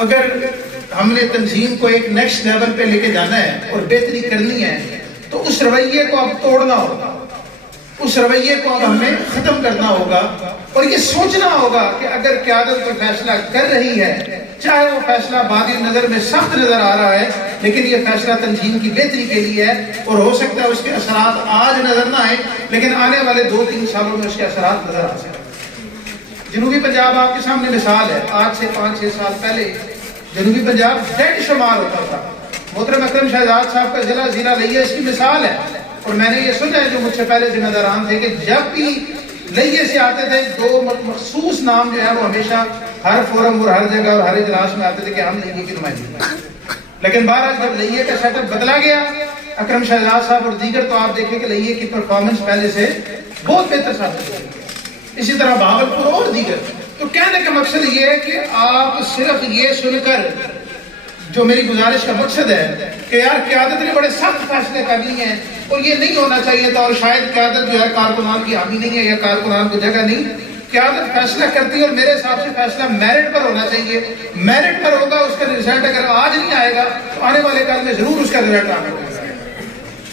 اگر ہم نے تنظیم کو ایک نیکسٹ لیول پہ لے کے جانا ہے اور بہتری کرنی ہے تو اس رویے کو اب توڑنا ہوگا، اس رویے کو اب ہمیں ختم کرنا ہوگا، اور یہ سوچنا ہوگا کہ اگر قیادت کوئی فیصلہ کر رہی ہے، چاہے وہ فیصلہ بادی نظر میں سخت نظر آ رہا ہے، لیکن یہ فیصلہ تنظیم کی بہتری کے لیے ہے، اور ہو سکتا ہے اس کے اثرات آج نظر نہ آئے لیکن آنے والے 2-3 سالوں میں اس کے اثرات نظر آ سکتے ہیں۔ جنوبی پنجاب آپ کے سامنے مثال ہے، آج سے 5-6 سال پہلے جنوبی پنجاب ڈیڈ شمار ہوتا تھا۔ محترم اکرم شہزاد صاحب کا ضلع لئیہ اس کی مثال ہے، اور میں نے یہ سنا ہے جو مجھ سے پہلے ذمہ داران تھے کہ جب بھی لئیہ سے آتے تھے 2 مخصوص نام جو ہے وہ ہمیشہ ہر فورم اور ہر جگہ اور ہر اجلاس میں آتے تھے کہ ہم لئیہ کی نمائندگی۔ لیکن بہرحال جب لئیہ کا سیٹ اپ بدلا گیا، اکرم شہزاد صاحب اور دیگر، تو آپ دیکھیں کہ لئیہ کی پرفارمنس پہلے سے بہت بہتر ثابت ہوئی، اسی طرح بہاولپور اور دیگر۔ تو کہنے کا مقصد یہ ہے کہ آپ صرف یہ سن کر، جو میری گزارش کا مقصد ہے کہ یار قیادت نے بڑے سخت فیصلے کر لیے ہیں اور یہ نہیں ہونا چاہیے تھا، اور شاید قیادت جو ہے کارکنان کی حامی نہیں ہے یا کارکنان کو جگہ نہیں، قیادت فیصلہ کرتی ہے اور میرے حساب سے فیصلہ میرٹ پر ہونا چاہیے، میرٹ پر ہوگا، اس کا رزلٹ اگر آج نہیں آئے گا تو آنے والے کال میں ضرور اس کا رزلٹ آنے والا ہے۔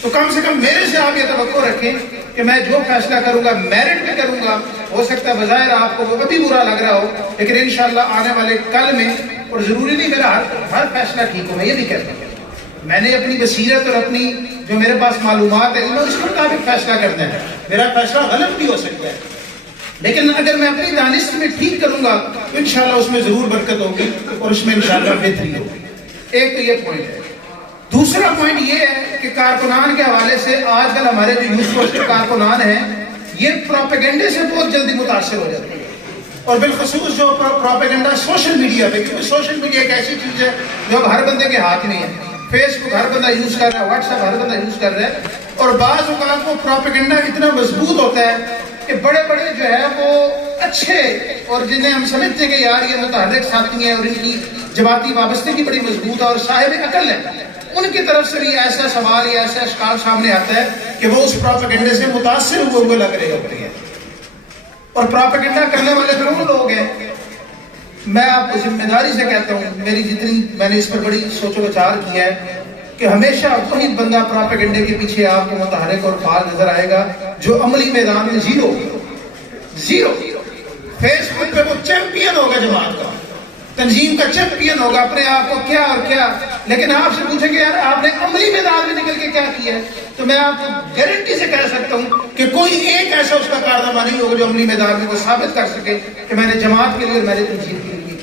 تو کم سے کم میرے سے آپ یہ توقع رکھیں کہ میں جو فیصلہ کروں گا میرٹ پہ کروں گا، ہو سکتا ہے بظاہر آپ کو وہ کبھی برا لگ رہا ہو، لیکن انشاءاللہ آنے والے کل میں، اور ضروری نہیں میرا ہر فیصلہ ٹھیک ہو، میں یہ بھی کہتا ہوں میں نے اپنی بصیرت اور اپنی جو میرے پاس معلومات ہے اس کے مطابق فیصلہ کرنا ہے، میرا فیصلہ غلط بھی ہو سکتا ہے، لیکن اگر میں اپنی دانست میں ٹھیک کروں گا تو انشاءاللہ اس میں ضرور برکت ہوگی اور اس میں انشاءاللہ بہتری ہوگی۔ ایک تو یہ پوائنٹ ہے۔ دوسرا پوائنٹ یہ ہے کہ کارکنان کے حوالے سے آج کل ہمارے جو یوتھ فورس کے کارکنان ہیں یہ پروپیگنڈے سے بہت جلدی متاثر ہو جاتے ہیں، اور بالخصوص جو پروپیگنڈا سوشل میڈیا پہ، کیونکہ سوشل میڈیا ایک ایسی چیز ہے جو اب ہر بندے کے ہاتھ میں ہے، فیس بک ہر بندہ یوز کر رہا ہے، واٹس ایپ ہر بندہ یوز کر رہا ہے، اور بعض اوقات وہ پروپیگنڈا اتنا مضبوط ہوتا ہے کہ بڑے بڑے جو ہے وہ اچھے، اور جنہیں ہم سمجھتے ہیں کہ یار یہ متحرک ساتھی ہیں اور ان کی جماعتی وابستگی بڑی مضبوط ہے اور صاحب عقل ہے، ان کی طرف سے بھی ایسا سوال یا ایسا اشکال سامنے آتا ہے کہ وہ اس پروپیگنڈے سے متاثر ہوئے لگ رہے ہوتے ہیں، اور پروپیگنڈا کرنے والے پھر وہ لوگ ہیں۔ میں آپ کو ذمہ داری سے کہتا ہوں، میری جتنی میں نے اس پر بڑی سوچ و وچار کیا ہے کہ ہمیشہ وہی بندہ پروپیگنڈے کے پیچھے آپ کو متحرک اور فعال نظر آئے گا جو عملی میدان میں زیرو۔ فیس بک پہ وہ چیمپئن ہوگا جماعت کا، تنظیم کا چیمپئن ہوگا، اپنے آپ کو کیا اور کیا، لیکن آپ سے پوچھیں گے یار آپ نے عملی میدان میں نکل کے کیا کیا ہے، تو میں آپ کو گارنٹی سے کہہ سکتا ہوں کہ کوئی ایک ایسا اس کا کارنامہ نہیں ہوگا جو عملی میدان میں وہ ثابت کر سکے کہ میں نے جماعت کے لیے اور میں نے تنظیم کے لیے،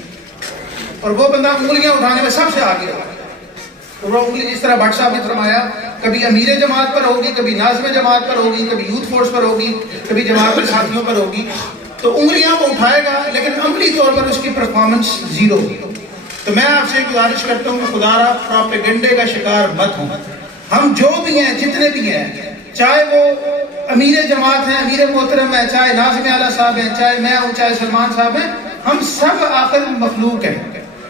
اور وہ بندہ انگلیاں اٹھانے میں سب سے آگے ہوگا۔ وہ انگلی جس طرح بٹ صاحب نے فرمایا کبھی امیر جماعت پر ہوگی، کبھی ناظم جماعت پر ہوگی، کبھی یوتھ فورس پر ہوگی، کبھی جماعت کے ساتھیوں پر ہوگی، تو انگلیاں وہ اٹھائے گا لیکن عملی طور پر اس کی پرفارمنس زیرو ہوگی۔ تو میں آپ سے گزارش کرتا ہوں کہ خدا را پروپیگنڈے کا شکار مت ہوں۔ ہم جو بھی ہیں، جتنے بھی ہیں، چاہے وہ امیر جماعت ہیں، امیر محترم ہیں، چاہے ناظم اعلیٰ صاحب ہیں، چاہے میں ہوں، چاہے سلمان صاحب ہیں، ہم سب آخر مخلوق ہیں،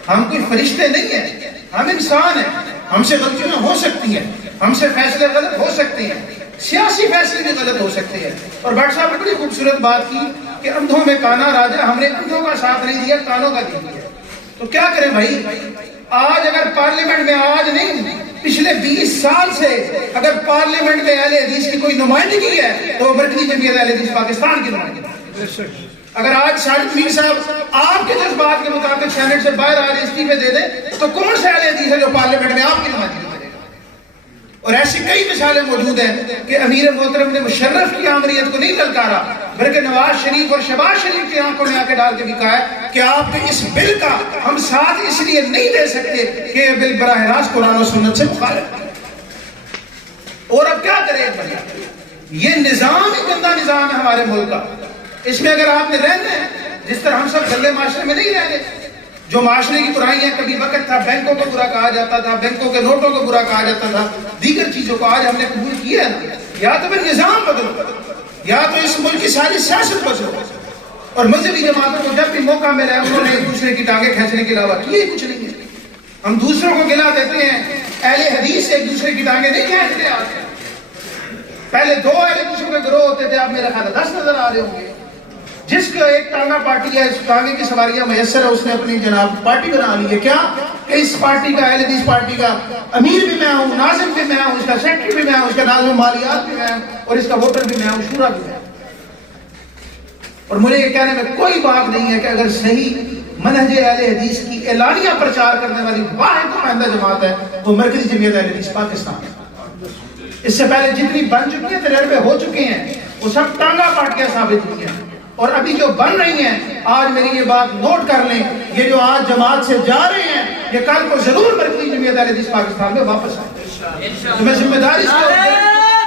ہم کوئی فرشتے نہیں ہیں، ہم انسان ہیں، ہم سے غلطیاں ہو سکتی ہیں، ہم سے فیصلے غلط ہو سکتے ہیں، سیاسی فیصلے بھی غلط ہو سکتے ہیں، اور بٹ صاحب نے بڑی خوبصورت بات کی کہ اندھوں میں کانا راجا، ہم نے اندھوں کا ساتھ نہیں دیا، کانوں کا دیا۔ تو کیا کریں بھائی، آج اگر پارلیمنٹ میں، آج نہیں پچھلے 20 سال سے اگر پارلیمنٹ میں اہل حدیث کی کوئی نمائندگی ہے تو وہ مرکزی جمعیت اہل حدیث پاکستان کی نمائندگی ہے۔ اگر آج ساجد میر صاحب آپ کے جذبات کے مطابق سینٹ سے باہر آ رہے استعفے دے دیں تو کون سے اہل حدیث ہے جو پارلیمنٹ میں آپ کی نمائندگی کرے گا؟ اور ایسی کئی مثالیں موجود ہیں کہ امیر محترم نے مشرف کی آمریت کو نہیں للکارا بلکہ نواز شریف اور شہباز شریف کی آنکھوں میں آ کے ڈال کے بھی کہا ہے کہ آپ کے اس بل کا ہم ساتھ اس لیے نہیں دے سکتے کہ یہ بل براہ راست قرآن و سنت سے مخالف ہے۔ اور اب کیا کرے ایک بڑھیا، یہ نظام ہی گندا نظام ہے ہمارے ملک کا، اس میں اگر آپ نے رہنا ہے جس طرح ہم سب گندے معاشرے میں نہیں رہنے، جو معاشرے کی برائیاں کبھی وقت تھا بینکوں کو برا کہا جاتا تھا، بینکوں کے نوٹوں کو برا کہا جاتا تھا، دیگر چیزوں کو آج ہم نے قبول کیا ہے، یا تو پھر نظام بدلو، یا تو اس ملک کی ساری سیاست بدلو۔ اور مذہبی جماعتوں کو جب بھی موقع ملا انہوں نے ایک دوسرے کی ٹانگیں کھینچنے کے علاوہ کیے کچھ نہیں ہے۔ ہم دوسروں کو گلا دیتے ہیں، اہل حدیث سے ایک دوسرے کی ٹانگیں نہیں کھینچتے آتے، پہلے 2 اہل حدیثوں کے گروہ ہوتے تھے، اب میرا خیال 10 نظر آ رہے ہوں گے۔ جس کو ایک ٹانگا پارٹی ہے، اس ٹانگے کی سواریاں میسر ہے، اس نے اپنی جناب پارٹی بنا لی ہے. کیا کہ اس پارٹی کا، اہل حدیث پارٹی کا امیر بھی میں ہوں، ناظم بھی میں ہوں، اس کا سیکرٹری بھی میں ہوں، اس کا ناظم مالیات بھی میں ہوں، اور اس کا ووٹر بھی میں ہوں، شورا بھی میں ہوں. اور مجھے یہ کہنے میں کوئی بات نہیں ہے کہ اگر صحیح منہج اہل حدیث کی اعلانیہ پرچار کرنے والی واحد نمائندہ جماعت ہے وہ مرکزی جمعیت اہل حدیث پاکستان ہے. اس سے پہلے جتنی بن چکی ہیں، تجربے ہو چکے ہیں، وہ سب ٹانگا پارٹیاں ثابت ہوئی ہیں. اور ابھی جو بن رہی ہیں، آج میری یہ بات نوٹ کر لیں، یہ جو آج جماعت سے جا رہے ہیں یہ کل کو ضرور مرکزی جمعیت اہل حدیث پاکستان میں واپس آئے. تو میں ذمہ داری سے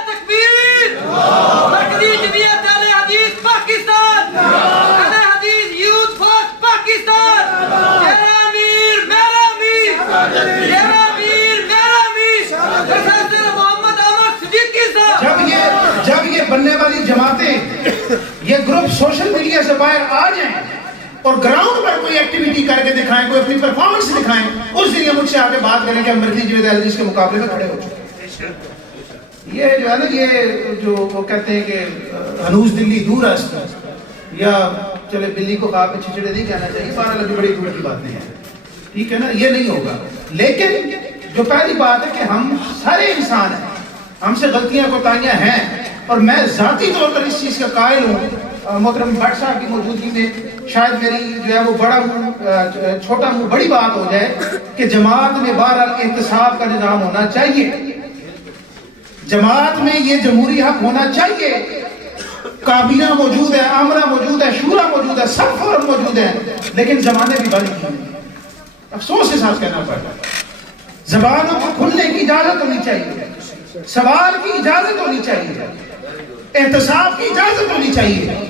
تکبیر، مرکزی جمعیت اہل حدیث پاکستان، اہل حدیث یوتھ فورس پاکستان، میرا امیر میرا امیر، میرا امیر میرا امیر پروفیسر محمد عامر صدیقی صاحب. جب یہ بننے والی جماعتیں، یہ گروپ سوشل میڈیا سے باہر آ جائیں اور گراؤنڈ پر کوئی ایکٹیویٹی کر کے دکھائیں، کوئی اپنی پرفارمنس دکھائیں، اس دن یہ مجھ سے آ کے بات کریں کہ ہم مرکزی جمعیت اہل حدیث کے مقابلے میں کھڑے ہو چکے ہیں. یہ جو ہے نا، یہ جو وہ کہتے ہیں کہ ہنوز دلی دور ہے، یا چلے بلی کو خواب میں چھچڑے نہیں کہنا چاہیے، بہرحال ابھی بڑی دور کی باتیں ہیں، ٹھیک ہے نا، یہ نہیں ہوگا. لیکن جو پہلی بات ہے کہ ہم سارے انسان ہیں، ہم سے غلطیاں کوتاہیاں ہیں، اور میں ذاتی طور پر اس چیز کا قائل ہوں. محترم بٹ صاحب کی موجودگی میں شاید میری جو ہے وہ بڑا منہ چھوٹا منہ بڑی بات ہو جائے کہ جماعت میں بہرحال احتساب کا نظام ہونا چاہیے، جماعت میں یہ جمہوری حق ہونا چاہیے. کابینہ موجود ہے، آمرہ موجود ہے، شورا موجود ہے، سب فورم موجود ہیں، لیکن زمانے بھی بند کیے ہیں. افسوس کے ساتھ کہنا پڑتا ہے، زبانوں کو کھلنے کی اجازت ہونی چاہیے، سوال کی اجازت ہونی چاہیے، احتساب کی اجازت ہونی چاہیے.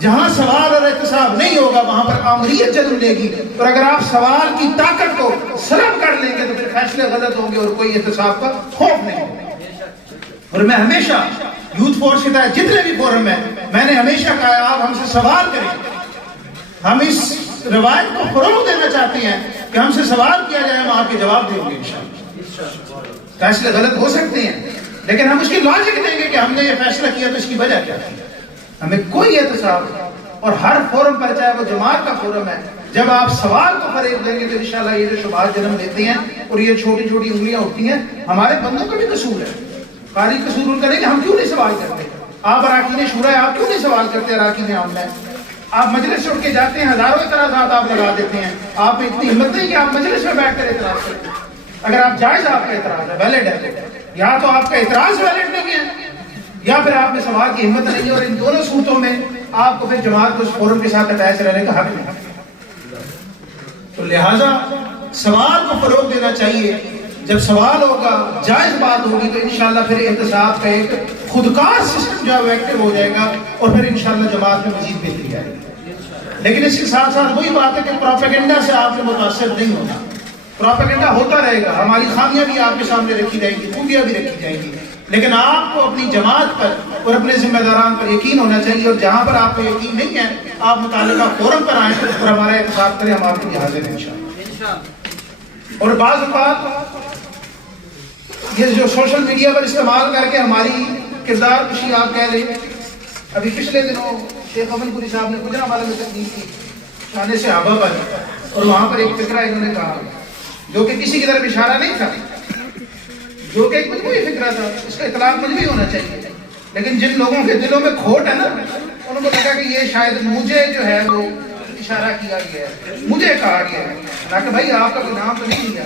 جہاں سوال اور احتساب نہیں ہوگا وہاں پر آمریت جنم لے گی، اور اگر آپ سوال کی طاقت کو سلب کر لیں گے تو پھر فیصلے غلط ہوں گے اور کوئی احتساب کا خوف نہیں ہوگا. اور میں ہمیشہ یوتھ فورس کے تحت جتنے بھی فورم ہیں، میں نے ہمیشہ کہا ہے آپ ہم سے سوال کریں. ہم اس روایت کو فروغ دینا چاہتے ہیں کہ ہم سے سوال کیا جائے، ہم آپ کے جواب دیں گے انشاءاللہ. فیصلے غلط ہو سکتے ہیں لیکن ہم اس کی لاجک دیں گے کہ ہم نے یہ فیصلہ کیا تو اس کی وجہ کیا ہے. ہمیں کوئی احتساب، اور ہر فورم پر چاہے وہ جماعت کا فورم ہے، جب آپ سوال کو فریب دیں گے تو انشاءاللہ یہ جو شبہات جنم لیتے ہیں اور یہ چھوٹی چھوٹی انگلیاں اٹھتی ہیں، ہمارے بندوں کا بھی قصور ہے. قاری قصور ان کا نہیں کہ ہم کیوں نہیں سوال کرتے. آپ اراکین شورا ہے، آپ کیوں نہیں سوال کرتے اراکین عاملہ ہے؟ آپ مجلس سے اٹھ کے جاتے ہیں، ہزاروں اعتراضات آپ لگا دیتے ہیں. آپ میں اتنی ہمت نہیں کہ آپ مجلس میں بیٹھ کر اعتراض کرتے ہیں. اگر آپ جائز آپ کا اعتراض ہے، ویلڈ ہے، یا تو آپ کا اعتراض ویلڈ نہیں ہے یا پھر آپ میں سوال کی ہمت نہیں ہے، اور ان دونوں صورتوں میں آپ کو پھر جماعت کو اس فورم کے ساتھ اٹیچ رہنے کا حق نہیں. تو لہٰذا سوال کو فروغ دینا چاہیے. جب سوال ہوگا، جائز بات ہوگی تو انشاءاللہ پھر احتساب کا ایک خودکار سسٹم جو ہے وہ ایکٹیو ہو جائے گا اور پھر انشاءاللہ جماعت میں مزید بہتری آئے گی. لیکن اس کے ساتھ ساتھ وہی بات ہے کہ پروپیگنڈا سے آپ نے متاثر نہیں ہونا. پروپیگنڈا ہوتا رہے گا، ہماری خامیاں بھی آپ کے سامنے رکھی جائیں گی، خوبیاں بھی رکھی جائیں گی، لیکن آپ کو اپنی جماعت پر اور اپنے ذمہ داران پر یقین ہونا چاہیے. اور جہاں پر آپ کو یقین نہیں ہے آپ متعلقہ فورم پر آئیں اور ہمارا احتساب کریں، ہم آپ کے لیے حاضر ہیں انشاءاللہ. اور بعض اوقات یہ جو سوشل میڈیا پر استعمال کر کے ہماری کردار کشی آپ کہہ لیں. ابھی پچھلے دنوں شیخ امن پوری صاحب نے گجرانوالہ میں تقریر کی شان صحابہ پر، اور وہاں پر ایک فکرہ انہوں نے کہا جو کہ کسی کی طرف اشارہ نہیں تھا، جو کہ ایک مجموعی فکرہ تھا، اس کا اطلاق مجھے بھی ہونا چاہیے. لیکن جن لوگوں کے دلوں میں کھوٹ ہے نا، انہوں کو لگا کہ یہ شاید مجھے جو ہے وہ اشارہ کیا گیا ہے، مجھے کہا گیا ہے، تاکہ بھائی آپ کا کوئی نام تو نہیں لیا.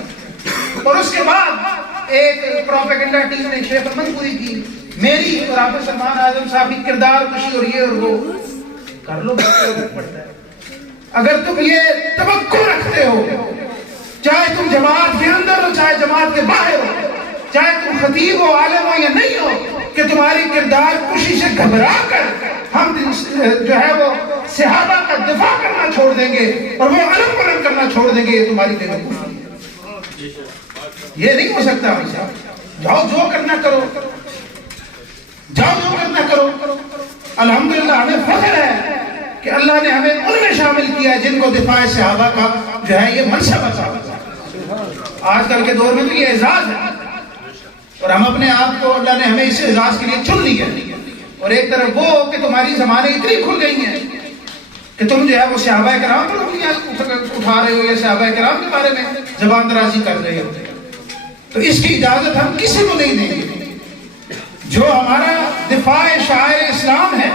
اور اس کے بعد ایک پروپیگنڈا ٹیم نے شیخ امن پوری کی، میری اور آپ سلمان اعظم صاحب کی کردار کشی اور یہ اور وہ کر لو. پڑتا ہے اگر تم یہ توقع رکھتے ہو، چاہے تم جماعت کے اندر ہو چاہے جماعت کے باہر ہو، چاہے تم خطیب ہو عالم ہو یا نہیں ہو، کہ تمہاری کردار کشی سے گھبرا کر ہم جو ہے وہ صحابہ کا دفاع کرنا چھوڑ دیں گے اور وہ علم بلند کرنا چھوڑ دیں گے، یہ تمہاری بیوقوفی ہے. یہ نہیں ہو سکتا. ہمیشہ جاؤ جو کرنا کرو، جاؤ جو کرنا کرو. الحمدللہ ہمیں فخر ہے کہ اللہ نے ہمیں ان میں شامل کیا ہے جن کو دفاع صحابہ کا جو ہے یہ منصب عطا ہوا. آج کل کے دور میں تو یہ اعزاز ہے اور ہم اپنے آپ کو اللہ نے ہمیں اس اعزاز کے لیے چن لیا. اور ایک طرف وہ کہ تمہاری زمانے اتنی کھل گئی ہیں کہ تم جو ہے وہ صحابہ کرام پر انگلیاں اٹھا رہے ہو یا صحابہ کرام کے بارے میں زبان درازی کر رہے ہو. تو اس کی اجازت ہم کسی کو نہیں دیں گے. جو ہمارا دفاع شعائر اسلام ہے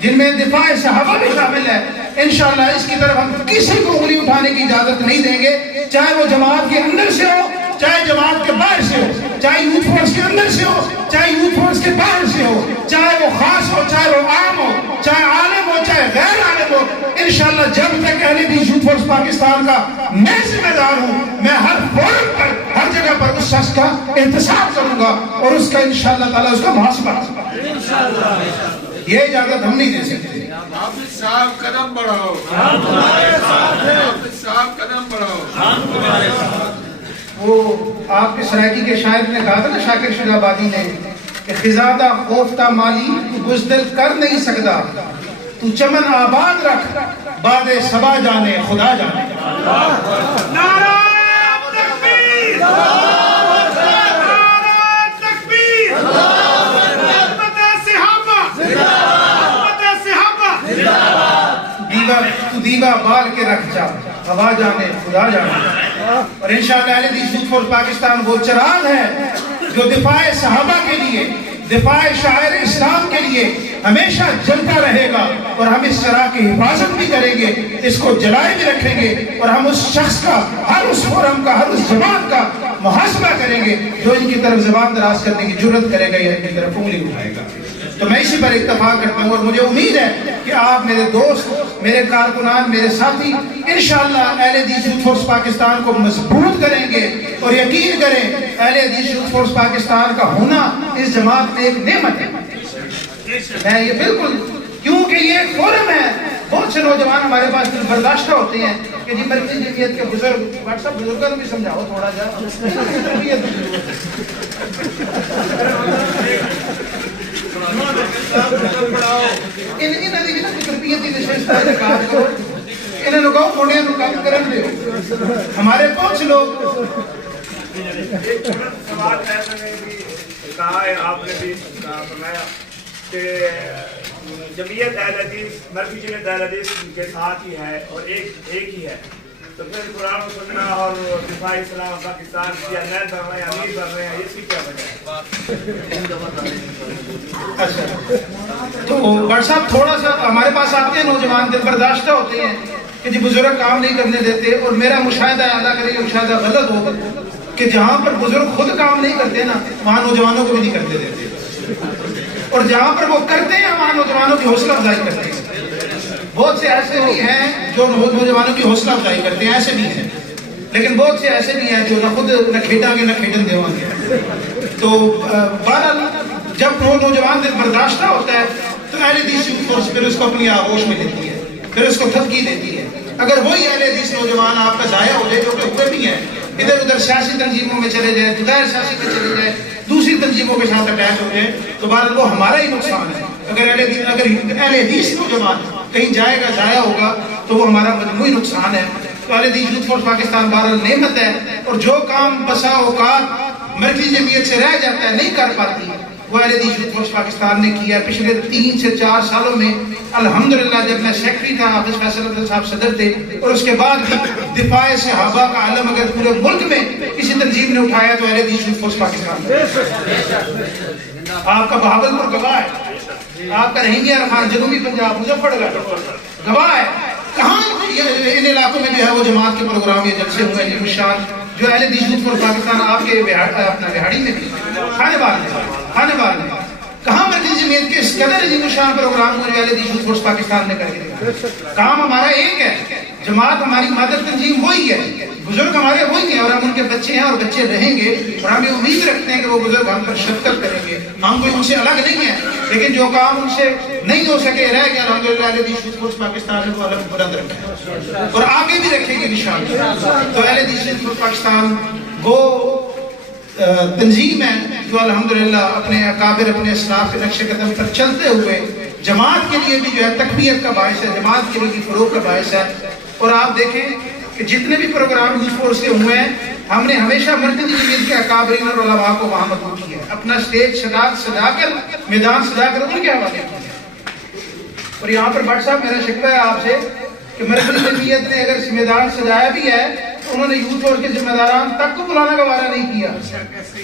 جن میں دفاع صحابہ بھی شامل ہے, انشاءاللہ اس کی طرف ہم کسی کو انگلی اٹھانے کی اجازت نہیں دیں گے, چاہے وہ جماعت کے اندر سے ہو, چاہے جماعت کے باہر سے ہو, چاہے یوتھ فورس کے اندر سے ہو, چاہے یوتھ فورس کے باہر سے ہو, چاہے وہ خاص ہو, چاہے وہ عام ہو, چاہے عالم ہو, چاہے غیر عالم ہو. انشاءاللہ جب تک اہل حدیث یوتھ فورس پاکستان کا میں ذمہ دار ہوں, میں ہر فورم پر, ہر جگہ پر اس شخص کا احتساب کروں گا اور اس کا انشاءاللہ تعالیٰ اس کا محاسبہ. یہ اجازت ہم نہیں دے سکتے. حافظ صاحب قدم بڑھاؤ, حافظ صاحب قدم بڑھاؤ. وہ آپ کے سرائکی کے شاعر نے کہا تھا نا, شاکر شجاع آبادی نے, کہ خزادہ خوفتہ مالی تو بزدل کر نہیں سکتا, تو چمن آباد رکھ باد صبا جانے خدا جانے. نعرہ تکبیر, نعرہ تکبیر, خدمت صحابہ, خدمت صحابہ. دیوا بال کے رکھ جا ہوا جانے خدا جانے. اور انشاءاللہ اہل حدیث یوتھ فورس پاکستان وہ چراغ ہے جو دفاع صحابہ کے لیے, دفاع شاعر اسلام کے لیے ہمیشہ جلتا رہے گا, اور ہم اس چراغ کی حفاظت بھی کریں گے, اس کو جلائے بھی رکھیں گے, اور ہم اس شخص کا, ہر اس فورم کا, ہر اس زبان کا محاسبہ کریں گے جو ان کی طرف زبان دراز کرنے کی جرت کرے گا یا ان کی طرف انگلی اٹھائے گا. تو میں اسی پر اتفاق کرتا ہوں, اور مجھے امید ہے کہ آپ میرے دوست, میرے کارکنان, میرے ساتھی انشاءاللہ اہل حدیث یوتھ فورس پاکستان کو مضبوط کریں گے. اور یقین کریں اہل حدیث یوتھ فورس پاکستان کا ہونا اس جماعت میں ایک نعمت ہے. میں یہ بالکل, کیونکہ یہ ایک فورم ہے. بہت سے نوجوان ہمارے پاس برداشتہ ہوتے ہیں کہ جی مرکزی جمعیت کے بزرگ, ڈاکٹر صاحب بزرگوں کو بھی سمجھاؤ تھوڑا جا. ہمارے کچھ لوگ سوال ہے, میں نے بھی کہا ہے, آپ نے بھی فرمایا کہ جمعیت اہل حدیث, مرکزی جمعیت اہل حدیث کے ساتھ ہی ہے اور ایک ہی ہے, تو پھر قرآن و سننا اور دفاع اسلام پاکستان کی اعلان کر رہے ہیں, امیر کر رہے ہیں, اس کی کیا وجہ ہے؟ اچھا تو بڑھ صاحب تھوڑا سا ہمارے پاس آتے ہیں نوجوان, دل برداشتہ ہوتے ہیں کہ جی بزرگ کام نہیں کرنے دیتے, اور میرا مشاہدہ ہے, اللہ کرے کہ مشاہدہ غلط ہو, کہ جہاں پر بزرگ خود کام نہیں کرتے نا وہاں نوجوانوں کو بھی نہیں کرتے دیتے, اور جہاں پر وہ کرتے ہیں وہاں نوجوانوں کی حوصلہ افزائی کرتے ہیں. بہت سے ایسے بھی ہیں جو نوجوانوں کی حوصلہ افزائی کرتے ہیں, ایسے بھی ہیں, لیکن بہت سے ایسے بھی ہیں جو نہ خود نہ کھیٹا گے نہ کھیٹن دے گے. تو بہرحال جب وہ نوجوان دل برداشتہ ہوتا ہے تو اہل حدیث یوتھ فورس پھر اس کو اپنی آغوش میں لیتی ہے, پھر اس کو تھپکی دیتی ہے. اگر وہی اہل حدیث نوجوان آپ کا ضائع ہو جائے, جو کہ ہوئے بھی ہیں, ادھر ادھر سیاسی تنظیموں میں چلے جائے, غیر سیاسی میں چلے جائے, دوسری تنظیموں کے ساتھ اٹیچ ہو جائے, تو بہرحال وہ ہمارا ہی نقصان ہے. اگر اہل حدیث نوجوان کہیں جائے گا, ضائع ہوگا, تو وہ ہمارا مجموعی نقصان ہے. تو اہل حدیث یوتھ فورس پاکستان بہرحال نعمت ہے, اور جو کام بسا اوقات مرکزی جمعیت سے رہ جاتا ہے, نہیں کر پاتی, وہ اہل حدیث یوتھ فورس پاکستان نے کیا. پچھلے 3 سے 4 سالوں میں الحمدللہ جب میں سیکرٹری تھا, حافظ فیصل احمد صاحب صدر تھے, اور اس کے بعد بھی دفاع صحابہ کا علم اگر پورے ملک میں کسی تنظیم نے اٹھایا تو اہل حدیث یوتھ فورس پاکستان. آپ کا بہاولپور گواہ ہے, آپ کا رحیمیہ خان جنوبی پنجاب مظفر گواہ ہے. کہاں ان علاقوں میں جو ہے وہ جماعت کے پروگرام یا جلسے ہوئے ہیں نشان جو اہل حدیث یوتھ فورس پاکستان آپ کے اپنا بہاڑی میں بھی, کھانے بار میں کہاں مرکزی جمعیت کے اس قدر عظیم الشان پروگرام ہوئے جو اہل حدیث یوتھ فورس پاکستان نے کر کے دیا. کام ہمارا ایک ہے, جماعت ہماری مادر تنظیم وہی ہے, بزرگ ہمارے وہی ہیں, اور ہم ان کے بچے ہیں اور بچے رہیں گے, اور ہم یہ امید رکھتے ہیں کہ وہ بزرگ ہم پر شفقت کریں گے. ہم کوئی ان سے الگ نہیں ہیں, لیکن جو کام ان سے نہیں ہو سکے رہ گیا, الحمدللہ اہل حدیث یوتھ فورس پاکستان نے وہ الگ بلند رکھا اور آگے بھی رکھیں گے انشاءاللہ. تو اہل حدیث یوتھ فورس پاکستان وہ تنظیم ہے جو الحمدللہ اپنے اکابر, اپنے اسلاف کے نقش قدم پر چلتے ہوئے جماعت کے لیے بھی جو ہے تقویت کا باعث ہے, جماعت کے لیے بھی فروغ کا باعث ہے. اور آپ دیکھیں کہ جتنے بھی پروگرام یوتھ فورس کے ہوئے ہیں, ہم نے ہمیشہ مرکزی جمعیت کے اکابرین اور علماء کو وہاں مدعو کیا ہے, اپنا سٹیج سجا کر, میدان سجا کر ان کے حوالے کیا. اور یہاں پر بٹ صاحب میرا شکوہ ہے آپ سے کہ مرکزی جمعیت نے اگر میدان سجایا بھی ہے تو انہوں نے یوتھ فورس کے ذمہ داران تک کو بلانا کا وعدہ نہیں کیا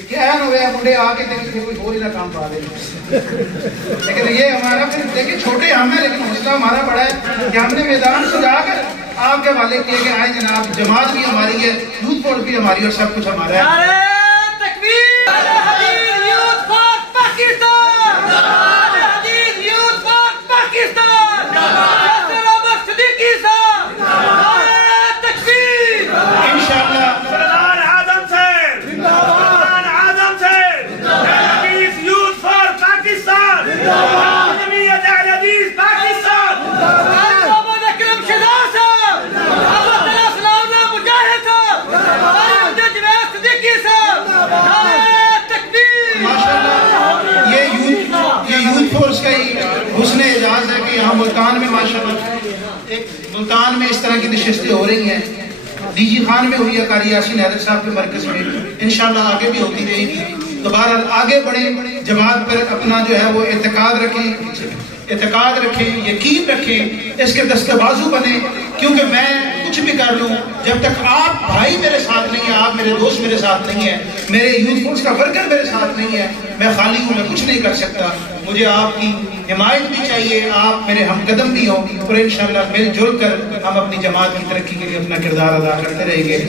کہ این ہوئے منڈے آ کے دیکھیں کوئی اور ہی نہ کام پا دے. لیکن یہ ہمارا پھر دیکھیں چھوٹے ہم ہیں لیکن حوصلہ ہمارا بڑا ہے کہ ہم نے میدان سجا کر آپ کے حوالے کیے کہ آئیں جناب جماعت بھی ہماری ہے, یوتھ فورس بھی ہماری اور سب کچھ ہمارا ہے. نعرہ تکبیر! اہل حدیث یوتھ فورس پاکستان! اہل حدیث یوتھ فورس پاکستان! یاسر احمد صدیقی صاحب! نعرہ تکبیر! انشاءاللہ سردار اعظم سے سردار اعظم سے حدیث یوتھ فار پاکستان جمعیت اہل حدیث پاکستان محمد اکرم شدا صاحب! محمد اسلام اللہ مجاہد صاحب! محمد جوید صدیقی صاحب! نعرہ تکبیر! ماشاءاللہ یہ یوتھ فورس کا ہی حسن اعزاز ہے کہ یہاں ملتان میں ماشاءاللہ ملتان میں اس طرح کی نشستیں ہو رہی ہیں. ڈی جی خان میں ہوئی ہے قاری یاسین حیدر صاحب کے مرکز میں, انشاءاللہ آگے بھی ہوتی رہے گی. دوبارہ آگے بڑھیں, جماعت پر اپنا جو ہے وہ اعتقاد رکھیں, یقین رکھیں, اس کے دست بازو بنیں. کیونکہ میں کچھ بھی کر لوں جب تک آپ بھائی میرے ساتھ نہیں ہیں, آپ میرے دوست میرے ساتھ نہیں ہیں, میرے یوتھ فورس کا ورکر میرے ساتھ نہیں ہے, میں خالی ہوں, میں کچھ نہیں کر سکتا. مجھے آپ کی حمایت بھی چاہیے, آپ میرے ہم قدم بھی ہوں, اور انشاءاللہ مل جل کر ہم اپنی جماعت کی ترقی کے لیے اپنا کردار ادا کرتے رہیں گے.